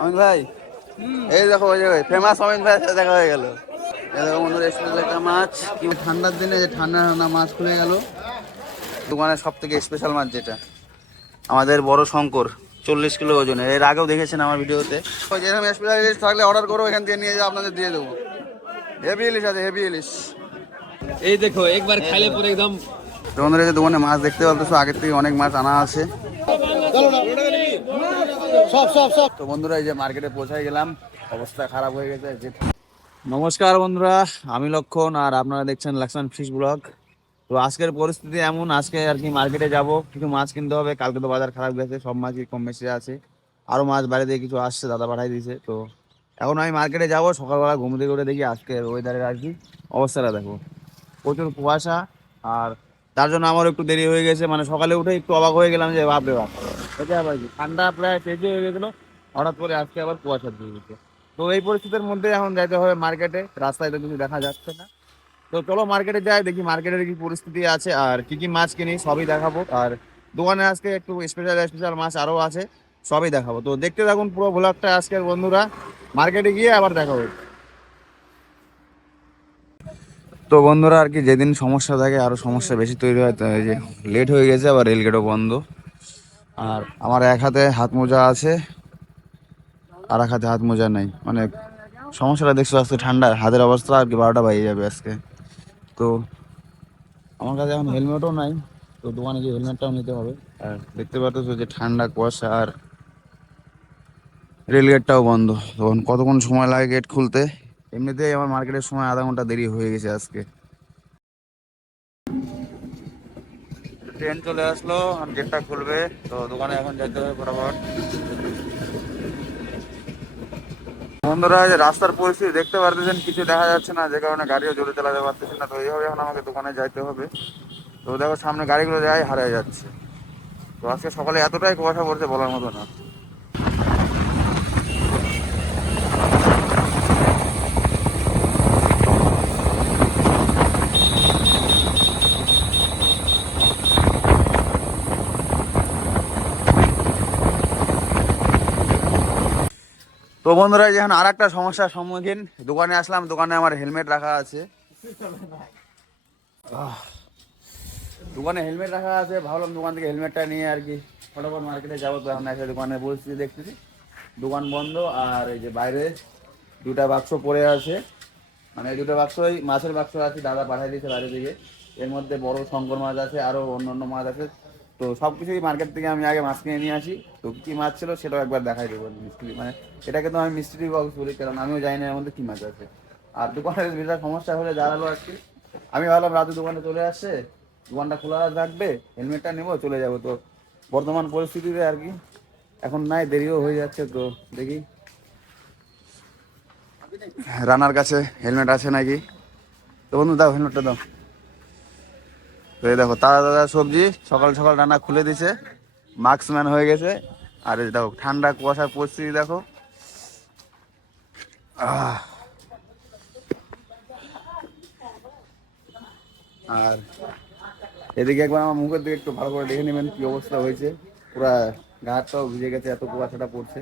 অমিত ভাই। এই দেখো ওই যে ফেমাস অমিত ভাইয়ের সাথে দেখা হয়ে গেল। দেখো বন্ধুরা স্পেশাল একটা মাছ কি ঠান্ডার দিনে যে ঠান্ডা ঠান্ডা মাছ খুলে গেল। দোকানের সব থেকে স্পেশাল মাছ যেটা আমাদের বড় শঙ্কর চল্লিশ কিলো ওজনের। এর আগেও দেখেছেন আমার ভিডিওতে। যেরকম স্পেশাল ইলিশ থাকলে অর্ডার করো এখান থেকে নিয়ে যাও আপনাদের দিয়ে দেবো। হেভি ইলিশ আছে হেভি ইলিশ। এই দেখো একবার খাইলে পুরো একদম তো বন্ধুরা এই যে দোকানে মাছ দেখতে পাচ্ছ আগের থেকে অনেক মাছ আনা আছে। তো বন্ধুরা এই যে মার্কেটে পৌঁছাই গেলাম। অবস্থা খারাপ হয়ে গেছে যে নমস্কার বন্ধুরা আমি লক্ষণ আর আপনারা দেখছেন লাকসান ফিশ ব্লগ। তো আজকের পরিস্থিতি এমন আজকে আর কি মার্কেটে যাব কিছু মাছ কিনতে হবে। কালকে তো বাজার খারাপ গেছে সব মাছই কম বেশি আছে। আরও মাছ বাইরে থেকে কিছু আসছে দাদা পাঠাই দিয়েছে। তো এখন আমি মার্কেটে যাব সকালবেলা ঘুম থেকে উঠে দেখি আজকের ওয়েদারের আর কি অবস্থাটা দেখো। প্রচুর কুয়াশা আর তার জন্য আমার একটু দেরি হয়ে গেছে মানে সকালে উঠে একটু অবাক হয়ে গেলাম যে বাপরে বাপ। কি ঠান্ডা প্রায় শেষ হয়ে গেছিল, হঠাৎ করে আজকে আবার কুয়াশা দিয়ে দিচ্ছে। তো এই পরিস্থিতির মধ্যে এখন যাইতে হবে মার্কেটে রাস্তায় তো কিছু দেখা যাচ্ছে না। তো চলো মার্কেটে যাই, দেখি মার্কেটের কি পরিস্থিতি আছে, আর কি কি মাছ কিনি, সবই দেখাবো। আর দোকানে আজকে একটু স্পেশাল স্পেশাল মাছ আরও আছে, সবই দেখাবো। তো দেখতে থাকুন পুরো ব্লগটা আজকের বন্ধুরা। মার্কেটে গিয়ে আবার দেখা হবে। তো বন্ধুরা আর কি যেদিন সমস্যা থাকে, আরও সমস্যা বেশি তৈরি হয় যে লেট হয়ে গেছে, আবার রেলগেটও বন্ধ। আর আমার এক হাতে হাত মোজা আছে, আর এক হাতে হাত মোজা নাই। মানে সমস্যাটা দেখছ, আজকে ঠান্ডা, হাতের অবস্থা আর কি বারোটা বাজে যাবে আজকে। তো আমার কাছে এখন হেলমেটও নাই, তো দোকানে গিয়ে হেলমেটটাও নিতে হবে। আর দেখতে পাচ্ছ যে ঠান্ডা কুয়াশা আর রেলগেটটাও বন্ধ। তখন কতক্ষণ সময় লাগে গেট খুলতে? এমনিতেই আমার মার্কেটের সময় আধা ঘণ্টা দেরি হয়ে গেছে আজকে। ট্রেন চলে আসলো গেটটা খুলবে, তো দোকানে এখন যেতে হবে বরাবর। বন্ধুরা যে রাস্তার পরিস্থিতি দেখতে পারতেছেন, কিছু দেখা যাচ্ছে না, যে কারণে গাড়িও জোরে চালাতে পারতেছি না, তো এইভাবে এখন আমাকে দোকানে যাইতে হবে। তো দেখো, সামনে গাড়িগুলো যায় হারিয়ে যাচ্ছে। তো আজকে সকালে এতটাই কুয়াশা পড়ছে বলার মতো না। তো বন্ধুরা যখন আর একটা সমস্যার সম্মুখীন। দোকানে আসলাম, দোকানে আমার হেলমেট রাখা আছে। দোকানে হেলমেট রাখা আছে, ভাবলাম দোকান থেকে হেলমেটটা নিয়ে আর কি ফটাফট মার্কেটে যাব। তো এখন একটা দোকানে পরিস্থিতি দেখতেছি। দোকান বন্ধ, আর এই যে বাইরে দুটা বাক্স পড়ে আছে। মানে দুটো বাক্সই মাছের বাক্স আছে, দাদা পাঠিয়ে দিয়েছে বাইরে থেকে। এর মধ্যে বড় শঙ্কর মাছ আছে, আরও অন্য মাছ আছে। তো সব কিছুই মার্কেট থেকে আমি আগে মাছ কিনে নিয়ে আসি। তো কি মাছ ছিল সেটাও একবার দেখাই দেবো মিস্ত্রি মানে এটাকে তো আমি মিস্ত্রি বক্স বলি, কারণ আমিও জানি না এর মধ্যে কি মাছ আছে। আর দোকানের বিরাট সমস্যা হলে দাঁড়াল আর কি। আমি ভাবলাম রাতে দোকানে চলে আসছে দোকানটা খোলা থাকবে হেলমেটটা নেব, চলে যাব। তো বর্তমান পরিস্থিতিতে আর কি, এখন নাই, দেরিও হয়ে যাচ্ছে, তো দেখি। রানার কাছে হেলমেট আছে নাকি? তো বন্ধু দাও হেলমেটটা দাও। তো এই দেখো তাজা তাজা সবজি সকাল সকাল রান্না খুলে দিছে। মাস্কম্যান হয়ে গেছে। আর এই দেখো, ঠান্ডা কুয়াশার পরিস্থিতি দেখো। আর এদিকে একবার আমার মুখের দিকে একটু ভালো করে দেখে নেবেন কি অবস্থা হয়েছে। পুরা ঘাটটাও ভিজে গেছে, এত কুয়াশাটা পড়ছে।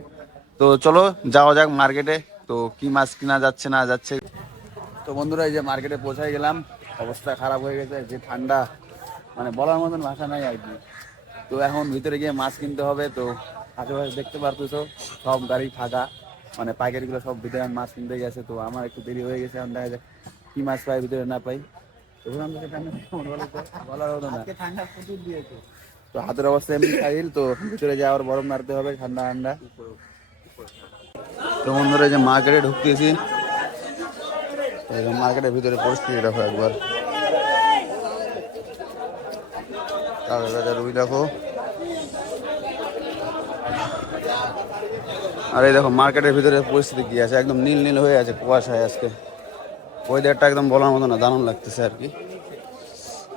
তো চলো, যাওয়া যাক মার্কেটে তো কি মাছ কিনা যাচ্ছে, না যাচ্ছে। তো বন্ধুরা, এই যে মার্কেটে পৌঁছাই গেলাম। অবস্থা খারাপ হয়ে গেছে, যে ঠান্ডা। মানে বলার মতন ভাষা নাই আর কি। তো এখন ভিতরে গিয়ে মাছ কিনতে হবে তো আশেপাশে দেখতে পারতেছো সব গাড়ি ফাঁকা। মানে পাইকারিগুলো সব ভিতরে মাছ কিনতে গেছে তো আমার একটু দেরি হয়ে গেছে এখন দেখা যাক কি মাছ পাই ভিতরে না পাই। তো, হাতের অবস্থা এমনি খাইল তো ভিতরে যাওয়ার বরফ মারতে হবে ঠান্ডা ঠান্ডা। তো বন্ধুরা যে মার্কেটে ঢুকতেছি। মার্কেটের ভিতরে পরিস্থিতি দেখো একবার। তাজা তাজা রুই দেখো। আর এই দেখো মার্কেটের ভিতরে পরিস্থিতি কি আছে? একদম নীল নীল হয়ে আছে কুয়াশায় আজকে ওয়েদারটা একদম বলার মতো না দারুণ লাগতেছে আর কি।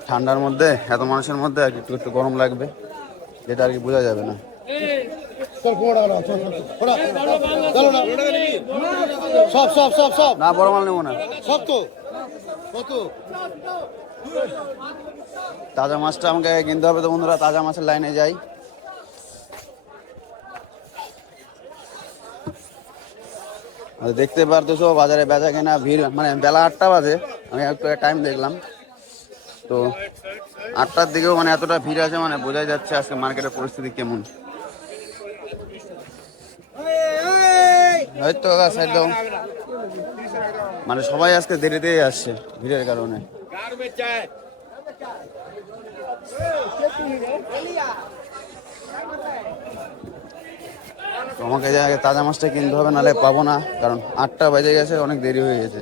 ঠান্ডার মধ্যে এত মানুষের মধ্যে আর কি একটু একটু গরম লাগবে যেটা আর কি বোঝা যাবে না। সব সব সব। না বড় মাল নেব না। সব তো? কত? তাজা মাছটা আমাকে কিনতে হবে তো বন্ধুরা, তাজা মাছের লাইনে যাই। দেখতে পারতেছো বাজারে বেচা কেনা ভিড় মানে বেলা আটটা বাজে, আমি একটু টাইম দেখলাম। তো আটটার দিকেও মানে এতটা ভিড় আছে মানে বোঝাই যাচ্ছে আজকে মার্কেটের পরিস্থিতি কেমন। হয়তো মানে সবাই আজকে দেরিতেই আসছে ভিড়ের কারণে। তো আমাকে যে আগে তাজা মাছটা কিনতে হবে, নাহলে পাবো না, কারণ আটটা বেজে গেছে, অনেক দেরি হয়ে গেছে।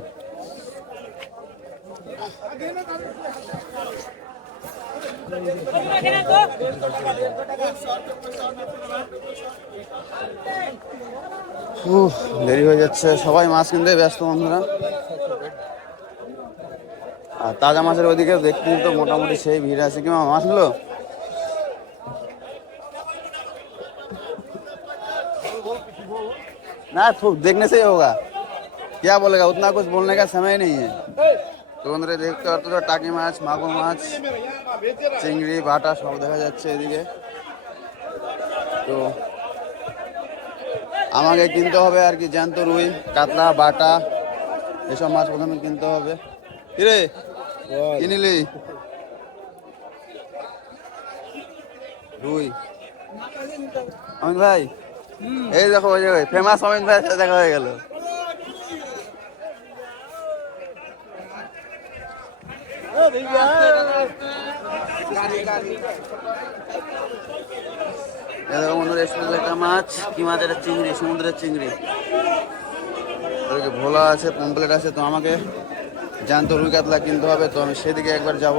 দেরি হয়ে যাচ্ছে। সবাই মাছ কিনতে ব্যস্ত বন্ধুরা। আর তাজা মাছের ওদিকে দেখতে তো মোটামুটি সেই ভিড় আছে কি মাছ গুলো ना तो देखने से ही होगा क्या बोलेगा उतना कुछ बोलने का समय नहीं है তো বন্ধুরা দেখতে পাচ্ছ তো টাকি মাছ মাগুর মাছ চিংড়ি বাটা সব দেখা যাচ্ছে এদিকে তো আমাকে কিনতে হবে আর কি জ্যান্ত রুই কাতলা বাটা এসব মাছ প্রথমে কিনতে হবে কিরে কি নিলি রুই। অমিত ভাই এই দেখো ওই যে ফেমাস অমিত ভাই সাথে দেখা হয়ে গেল। বন্ধুরা একটা মাছ কি মাছ এটা? চিংড়ি সমুদ্রের চিংড়ি। ভোলা আছে পম্পলেট আছে তো আমাকে জ্যান্ত রুই কাতলা কিনতে হবে, তো আমি সেদিকে একবার যাব।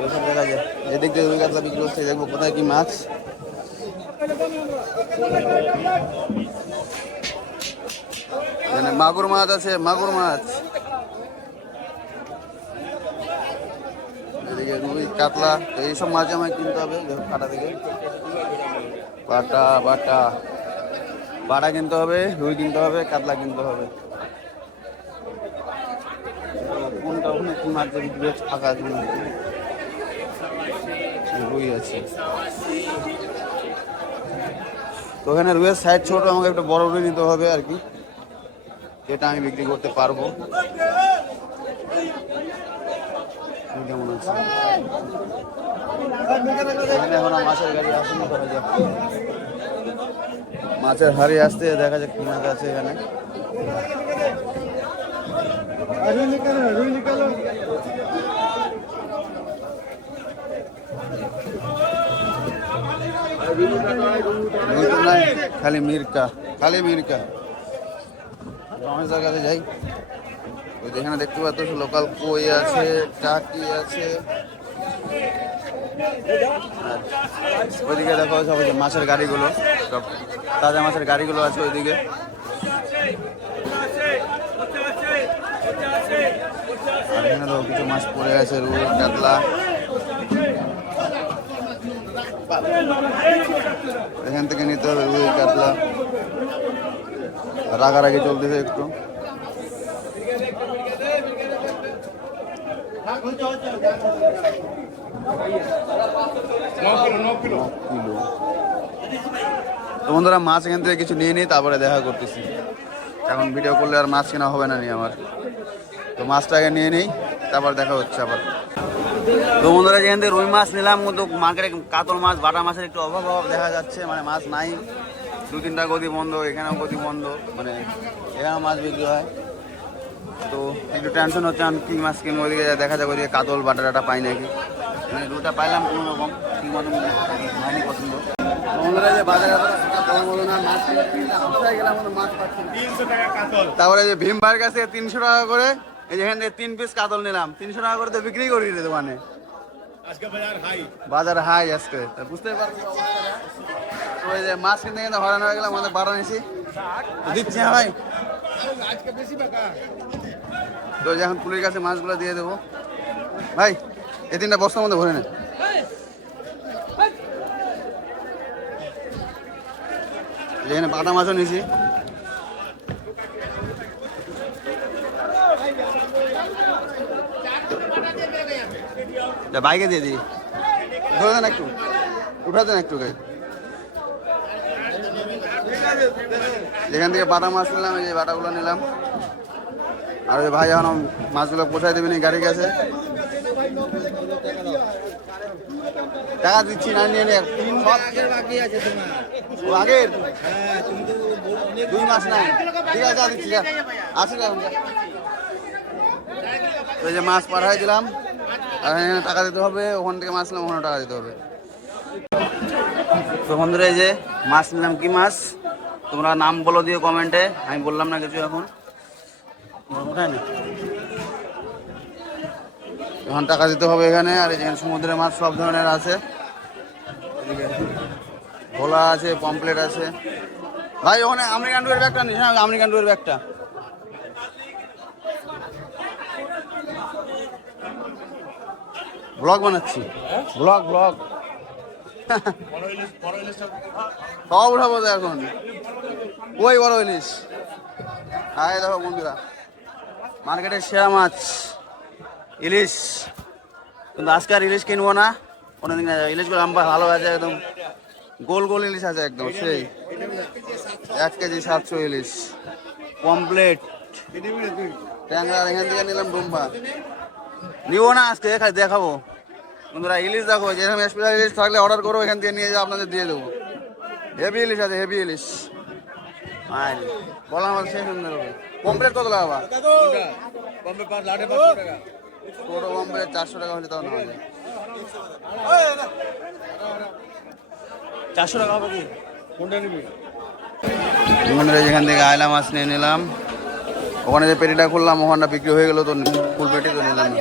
ওইসব দেখা যায় এদিক দিয়ে রুই কাতলা বিক্রি হচ্ছে, দেখব কোথায় কি মাছ। এখানে মাগুর মাছ আছে, মাগুর মাছ। এদিকে রুই কাতলা, তো এইসব মাছ আমায় কিনতে হবে কাটা থেকে। বাটা বাটা বাটা কিনতে হবে, রুই কিনতে হবে, কাতলা কিনতে হবে। কোনটা ওখানে মাছ যে বিক্রি ফাঁকা আছে রুই আছে। তো ওখানে রুইয়ের সাইজ ছোট, আমাকে একটা বড় রুই নিতে হবে আর কি, যেটা আমি বিক্রি করতে পারব। কেমন আছে? এখানে মাছের গাড়ি আসেনি করা যাক। মাছের হাড়ি আসতে দেখা যাক কি মাছ আছে এখানে। খালি মিরকা খালি মিরকা। রমেশের কাছে যাই। ওই যেখানে দেখতে পাচ্ছ, লোকাল কই আছে টাকি আছে। ওইদিকে দেখো সব মাছের গাড়িগুলো, সব তাজা মাছের গাড়িগুলো আছে ওইদিকে। আর এখানে তো কিছু মাছ পড়ে আছে রুই কাতলা। এখান থেকে নিতে হবে রুই কাতলা। রাগারাগি চলতেছে একটু। তো বন্ধুরা, মাছ এখান থেকে কিছু নিয়ে নিই, তারপরে দেখা করতেছি। এখন ভিডিও করলে আর মাছ কেনা হবে না নি আমার। তো মাছটা আগে নিয়ে নিই তারপর দেখা হচ্ছে আবার। তো বন্ধুরা যেখান থেকে রুই মাছ নিলাম কিন্তু মার্কেটে কাতল মাছ বাটা মাছের একটু অভাব অভাব দেখা যাচ্ছে মানে মাছ নাই। দু তিনটা গদি বন্ধ এখানেও গদি বন্ধ মানে এখানেও মাছ বিক্রি হয়। তো একটু টেনশন হচ্ছে আমি কি মাছ কিনবো ওদিকে দেখা যাবে ওদিকে কাতল বাটা টাটা পাই নাকি। মানে দুটা পাইলাম কোনো রকম ঠিক মতো হয়নি পছন্দ। তারপরে যে ভীম ভাইয়ের কাছে তিনশো টাকা করে এই যেখান থেকে তিন পিস কাতল নিলাম। তিনশো টাকা করে তো বিক্রি করি রে দোকানে। বাজার হাই আজকে। বুঝতে পারছি তো ওই যে মাছ কিনতে কিনতে হরান হয়ে গেলাম আমাদের বাড়া নিছি। দিচ্ছি হ্যাঁ ভাই। তো যখন পুলির কাছে মাছগুলো দিয়ে দেবো। ভাই এই তিনটা বস্তার মধ্যে ভরে নেন যেখানে বাটা মাছও নিয়েছি বাইকে দিয়ে দিই ধরে দেন একটু। উঠা দেন একটু গাড়ি। যেখান থেকে বাটা মাছ নিলাম, এই যে বাটাগুলো নিলাম। আর ওই ভাই এখন মাছগুলো পোষায় দেবেন গাড়ির কাছে। টাকা দিচ্ছি, না নিয়ে ও আগের? দুই মাস নাই। ঠিক আছে যা দিচ্ছি, যা। আসি যা। তো যে মাছ পাঠাই দিলাম। আর এখানে টাকা দিতে হবে ওখান থেকে মাছ নিলাম ওখানে টাকা দিতে হবে। তো বন্ধুরা এই যে মাছ নিলাম কি মাছ? তোমরা নাম বলো দিও কমেন্টে আমি বললাম না কিছু এখন। এখন টাকা দিতে হবে এখানে আর এখানে সমুদ্রের মাছ সব ধরনের আছে। ভোলা আছে পমপ্লেট আছে। ভাই ওখানে আমেরিকান ডুয়ের ব্যাগটা নিস হ্যাঁ আমেরিকান ডুয়ের ব্যাগটা। ব্লগ বানাচ্ছি। ব্লগ ব্লগ সব উঠাবো তো এখন। ওই বড় ইলিশ। হাই দেখো বন্ধুরা। মার্কেটে সেরা মাছ। ইলিশ। কিন্তু আজকে আর ইলিশ কিনবো না। অন্যদিন ইলিশগুলো লম্বা ভালো আছে একদম। গোল গোল ইলিশ আছে একদম সেই। এক কেজি সাতশো ইলিশ। কমপ্লেট। ট্যাংরা এখান থেকে নিলাম ডুম্বা নিবো না আজকে দেখাবো। বন্ধুরা ইলিশ দেখো যেরকম স্পেশাল ইলিশ থাকলে অর্ডার করো এখান থেকে নিয়ে যাও আপনাদের দিয়ে দেবো। হেভি ইলিশ আছে হেভি ইলিশ। আর বলা আমার সেই সুন্দর হবে কমপ্লেট কত লাগাবা ছোটো কমপ্লেট চারশো টাকা হলে তাও যায় চারশো টাকা হবে কি? বন্ধুরা যেখান থেকে আয়লা মাছ নিয়ে নিলাম ওখানে যে পেটিটা খুললাম ওখানটা বিক্রি হয়ে গেল তো ফুল পেটি তো নিলাম। না।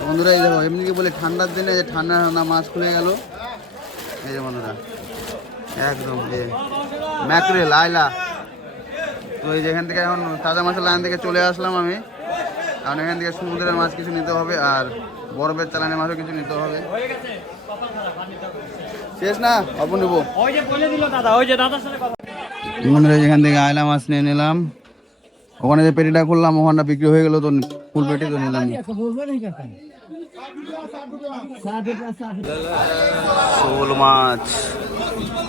বন্ধুরা এই দেখো এমনি কি বলে ঠান্ডার দিনে যে ঠান্ডা ঠান্ডা মাছ খুলে গেল? এই যে বন্ধুরা একদম যে ম্যাকরেল আইলা তো এই যেখান থেকে এখন তাজা মাছের লাইন থেকে চলে আসলাম আমি। কারণ এখান থেকে সমুদ্রের মাছ কিছু নিতে হবে আর বরফের চালানি মাছও কিছু নিতে হবে। শেষ না? অল্প নেব। বন্ধুরা যেখান থেকে আয়লা মাছ নিয়ে নিলাম। ওখানে যে পেটিটা করলাম ওখানটা বিক্রি হয়ে গেল তো ফুল পেটি তো নিলাম শোল মাছ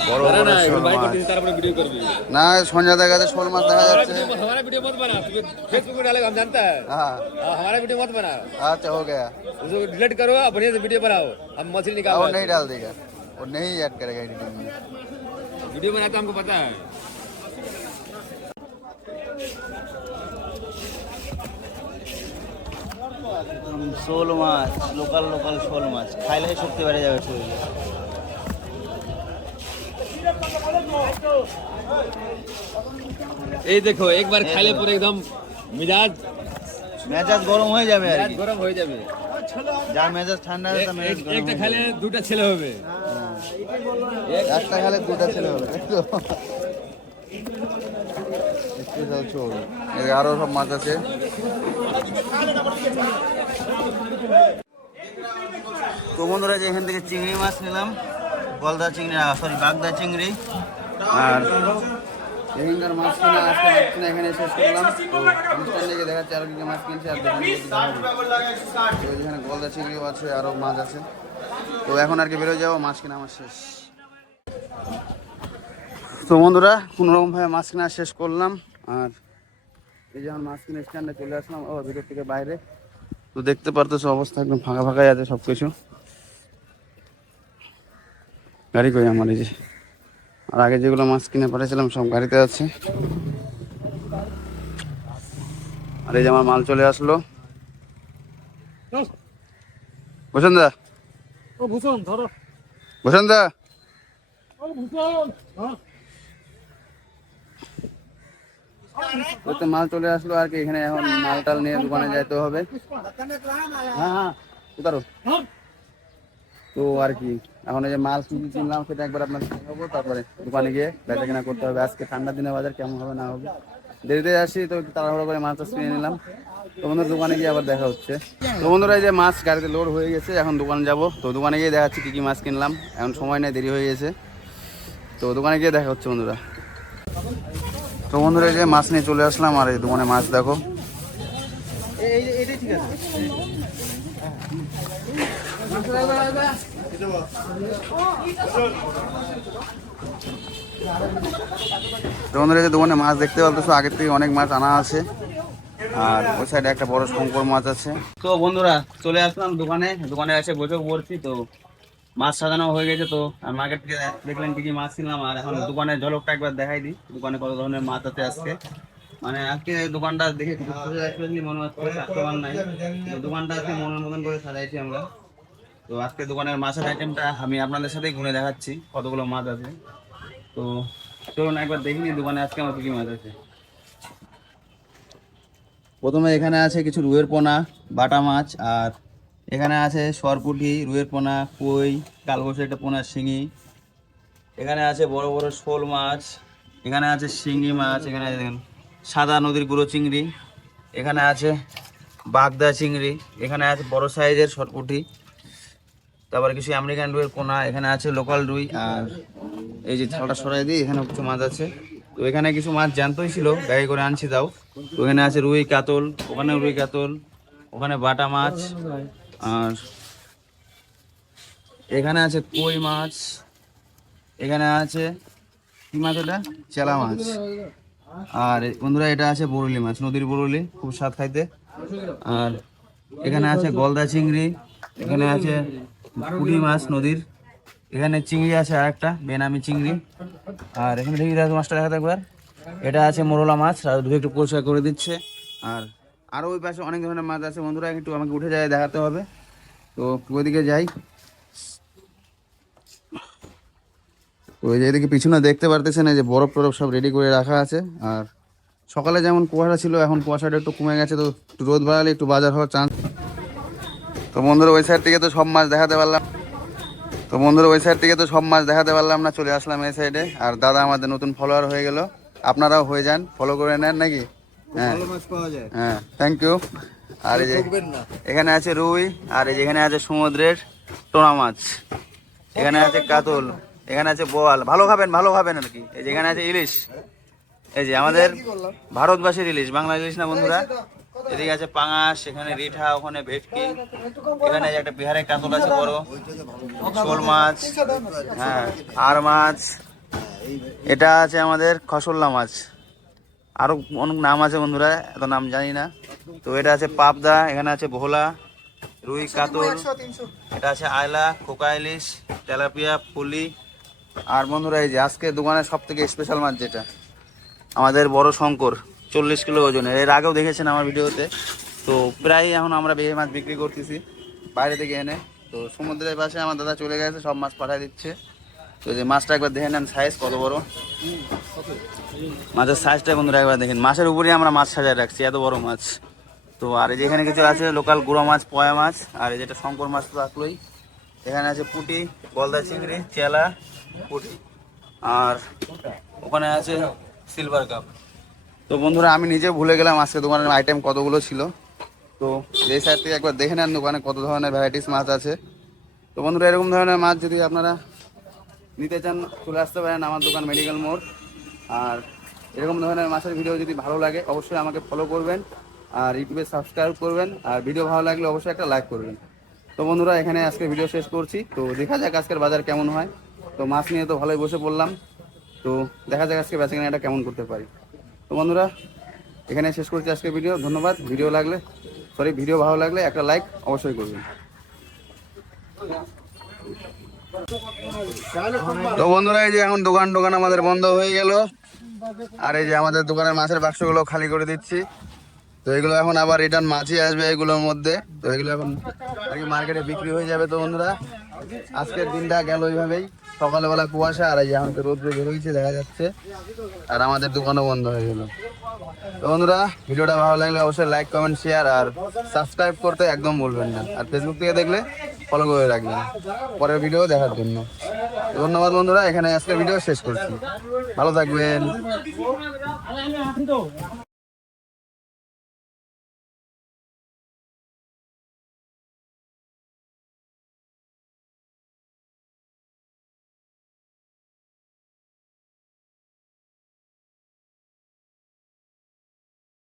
বড় বড় শোল মাছ তারপরে ভিডিও করবি না সন্ধ্যা দেখা যাচ্ছে শোল মাছ দেখা যাচ্ছে हमारा वीडियो मत बना तू फेसबुक पे डालेगा हम जानता है हाँ हाँ, हमारा वीडियो मत बना अच्छा हो गया उसको डिलीट करो और बढ़िया से वीडियो बनाओ हम मछली अब निकाल वो नहीं डाल देगा वो नहीं ऐड करेगा एडिटिंग में वीडियो बनाता हमको पता है শোল মাছ লোকাল লোকাল শোল মাছ। খাইলে শক্তি বেড়ে যাবে শরীরে। এই দেখো একবার খাইলে পরে একদম মিজাজ মেজাজ গরম হয়ে যাবে আর গরম হয়ে যাবে। যা মেজাজ ঠান্ডা তার মেজাজ গরম একটা হয়ে খাইলে দুটা ছেলে হবে। একটা খালে দুটা ছেলে হবে। তাই তো স্পেশাল ঝোল আরও সব মাছ আছে। তো বন্ধুরা যে এখান থেকে চিংড়ি মাছ নিলাম। গলদা চিংড়ি সরি বাগদা চিংড়ি। আর এখানকার মাছ কিনা আজকে মাছ কিনা এখানে শেষ করলাম। অনুষ্ঠান থেকে দেখাচ্ছি আরও কি কি মাছ কিনছে, আর তো এখানে গলদা চিংড়িও আছে, আরও মাছ আছে। তো এখন আর কি বেরোয় যাব, মাছ কিনা আমার শেষ। তো বন্ধুরা কোনোরকম ভাবে মাছ কিনা শেষ করলাম। আর এই যখন মাছ কিনে স্ট্যান্ডে চলে আসলাম। ও ভিতর থেকে বাইরে। তো দেখতে পারতেছো অবস্থা একদম ফাঁকা ফাঁকাই আছে সব কিছু গাড়ি কই আমার এই যে? আর আগে যেগুলো মাছ কিনে পাঠিয়েছিলাম সব গাড়িতে আছে। আর এই যে আমার মাল চলে আসলো। বসন্ত ও ভূষণ ধরো। বসন্ত ও ভূষণ হ্যাঁ ওই তো মাল চলে আসলো আর কি, এখানে এখন মাল টাল নিয়ে দোকানে যাইতে হবে। হ্যাঁ হ্যাঁ তো আর কি, এখন এই যে মাল কিনলাম সেটা একবার আপনার দেখাবো, তারপরে দোকানে গিয়ে বেচা কেনা করতে হবে। আজকে ঠান্ডা দিনে বাজার কেমন হবে, না হবে? দেরিতে আসি, তো তাড়াহুড়ো করে মাছ টাছ কিনে নিলাম। তো বন্ধুরা, দোকানে গিয়ে আবার দেখা হচ্ছে। তো বন্ধুরা, এই যে মাছ গাড়িতে লোড হয়ে গেছে, এখন দোকানে যাব। তো দোকানে গিয়ে দেখাচ্ছি কি কি মাছ কিনলাম। এখন সময় নেই, দেরি হয়ে গেছে। তো দোকানে গিয়ে দেখা হচ্ছে বন্ধুরা। তো বন্ধুরা এই যে মাছ নিয়ে চলে আসলাম আর এই দোকানে মাছ দেখো। আছে বন্ধুরা যে দোকানে মাছ দেখতে পাচ্ছ আগের থেকে অনেক মাছ আনা আছে। আর ওই সাইডে একটা বড় শঙ্কর মাছ আছে। তো বন্ধুরা চলে আসলাম দোকানে দোকানে এসে বসে পড়ছি, তো মাছ সাজানো হয়ে গেছে তো, আর মার্কেট থেকে দেখলেন কি কি মাছ ছিলাম আর এখন দোকানের ঝলকটা একবার দেখাই দিই, দোকানে কত ধরনের মাছ আছে আজকে। মানে আজকে দোকানটা দেখে মনে হচ্ছে নাই। দোকানটা আজকে মনের মতন করে সাজাইছি আমরা। তো আজকে দোকানের মাছের আইটেমটা আমি আপনাদের সাথেই ঘুরে দেখাচ্ছি, কতগুলো মাছ আছে। তো চলুন একবার দেখি নি দোকানে আজকে আমার কি কি মাছ আছে। প্রথমে এখানে আছে কিছু রুয়ের পোনা, বাটা মাছ, আর এখানে আছে সরপুটি, রুইয়ের পোনা, কই কালবসে একটা পোনা, শিঙি। এখানে আছে বড় বড় শোল মাছ, এখানে আছে শিঙি মাছ, এখানে দেখেন সাদা নদীর গুঁড়ো চিংড়ি, এখানে আছে বাগদা চিংড়ি, এখানে আছে বড় সাইজের সরপুটি, তারপরে কিছু আমেরিকান রুইয়ের পোনা, এখানে আছে লোকাল রুই, আর এই যে থালটা সরাই দিই, এখানে কিছু মাছ আছে। তো এখানে কিছু মাছ জ্যান্তই ছিল, ব্যাগে করে আনছি দাও তো এখানে আছে রুই কাতল ওখানে রুই কাতল, ওখানে বাটা মাছ আর এখানে আছে কই মাছ? এখানে আছে কি মাছ ওটা? চেলা মাছ। আর বন্ধুরা, এটা আছে বরুলি মাছ, নদীর বরুলি, খুব স্বাদ খাইতে। আর এখানে আছে গলদা চিংড়ি, এখানে আছে পুঁটি মাছ নদীর। এখানে চিংড়ি আছে আর একটা বেনামি চিংড়ি। আর এখানে দেখি মাছটা দেখা একবার এটা আছে মোরলা মাছ আর দুটো একটু পরিষ্কার করে দিচ্ছে। আর আরও ওই পাশে অনেক ধরনের মাছ আছে। বন্ধুরা, একটু আমাকে উঠে যায়, দেখাতে হবে। তো ওইদিকে যাই। ওই এদিকে পিছনে দেখতে পারতেছে না যে বরফ টরফ সব রেডি করে রাখা আছে। আর সকালে যেমন কুয়াশা ছিল, এখন কুয়াশাটা একটু কমে গেছে, তো একটু রোদ বাড়ালে একটু বাজার হওয়ার চান্স তো বন্ধুরা, ওই সাইড থেকে তো সব মাছ দেখাতে পারলাম। তো বন্ধুরা, ওই সাইড থেকে তো সব মাছ দেখাতে পারলাম না, চলে আসলাম এই সাইডে আর দাদা আমাদের নতুন ফলোয়ার হয়ে গেল। আপনারাও হয়ে যান ফলো করে নেন নাকি? হ্যাঁ হ্যাঁ থ্যাংক ইউ আর এই যে এখানে আছে রুই আর এই আছে সমুদ্রের টোনা মাছ। এখানে আছে কাতল এখানে আছে বোয়াল। ভালো খাবেন ভালো খাবেন আর কি। এই যে এখানে আছে ইলিশ। এই যে আমাদের ভারতবাসীর ইলিশ বাংলা ইলিশ না বন্ধুরা? এদিকে আছে পাঙাশ এখানে রিঠা ওখানে ভেটকি এখানে একটা বিহারের কাতল আছে বড়। শোল মাছ হ্যাঁ আর মাছ। এটা আছে আমাদের খসল্লা মাছ। আরও অনেক নাম আছে বন্ধুরা এত নাম জানি না। তো এটা আছে পাবদা এখানে আছে ভোলা রুই কাতল এটা আছে আয়লা খোকা ইলিশ তেলাপিয়া ফুলি আর বন্ধুরা এই যে আজকে দোকানের সব থেকে স্পেশাল মাছ যেটা আমাদের বড় শঙ্কর চল্লিশ কিলো ওজনের। এর আগেও দেখেছেন আমার ভিডিওতে। তো প্রায় এখন আমরা বেহে মাছ বিক্রি করতেছি বাইরে থেকে এনে। তো সমুদ্রের পাশে আমার দাদা চলে গেছে সব মাছ পাঠিয়ে দিচ্ছে। তো যে মাছটা একবার দেখে নেন সাইজ কত বড়? মাছের সাইজটা বন্ধুরা একবার দেখেন। মাছের উপরেই আমরা মাছ সাজায় রাখছি, এত বড় মাছ। তো আর এই যে এখানে কিছু আছে লোকাল গুঁড়ো মাছ, পয়া মাছ, আর এই যেটা শঙ্কর মাছ তো রাখলোই এখানে আছে পুটি গলদা চিংড়ি, চেলা, পুটি। আর ওখানে আছে সিলভার কাপ তো বন্ধুরা, আমি নিজে ভুলে গেলাম আজকে দোকানের আইটেম কতগুলো ছিল। তো এই সাইড থেকে একবার দেখে নেন দোকানে কত ধরনের ভ্যারাইটিস মাছ আছে। তো বন্ধুরা, এরকম ধরনের মাছ যদি আপনারা নিতে চান, চলে আসতে পারেন আমার দোকান মেডিকেল মোড় আর এরকম ধরনের মাছের ভিডিও যদি ভালো লাগে, অবশ্যই আমাকে ফলো করবেন আর ইউটিউবে সাবস্ক্রাইব করবেন। আর ভিডিও ভালো লাগলে অবশ্যই একটা লাইক করবেন। তো বন্ধুরা, এখানে আজকে ভিডিও শেষ করছি। তো দেখা যাক আজকের বাজার কেমন হয়। তো মাছ নিয়ে তো ভালোই বসে পড়লাম। তো দেখা যাক আজকে বেচা কেনাটা কেমন করতে পারি। তো বন্ধুরা, এখানে শেষ করছি আজকে ভিডিও ধন্যবাদ। ভিডিও লাগলে সরি ভিডিও ভালো লাগলে একটা লাইক অবশ্যই করবেন। তো বন্ধুরা, এই যে এখন দোকান দোকান আমাদের বন্ধ হয়ে গেল। আর এই যে আমাদের দোকানের মাছের বাক্সগুলো খালি করে দিচ্ছি। তো এগুলো এখন আবার রিটার্ন মাছই আসবে এগুলোর মধ্যে। তো এগুলো এখন আর কি মার্কেটে বিক্রি হয়ে যাবে তো বন্ধুরা। আজকের দিনটা গেল ওইভাবেই সকালবেলা কুয়াশা, আর এই যে এখন তো রোদ্রে রয়েছে দেখা যাচ্ছে। আর আমাদের দোকানও বন্ধ হয়ে গেল। তো বন্ধুরা, ভিডিওটা ভালো লাগলে অবশ্যই লাইক কমেন্ট শেয়ার আর সাবস্ক্রাইব করতে একদম বলবেন না। আর ফেসবুক থেকে দেখলে ফলো করে রাখবেন, পরের ভিডিও দেখার জন্য। ধন্যবাদ বন্ধুরা, এখানে আজকের ভিডিও শেষ করছি। ভালো থাকবেন।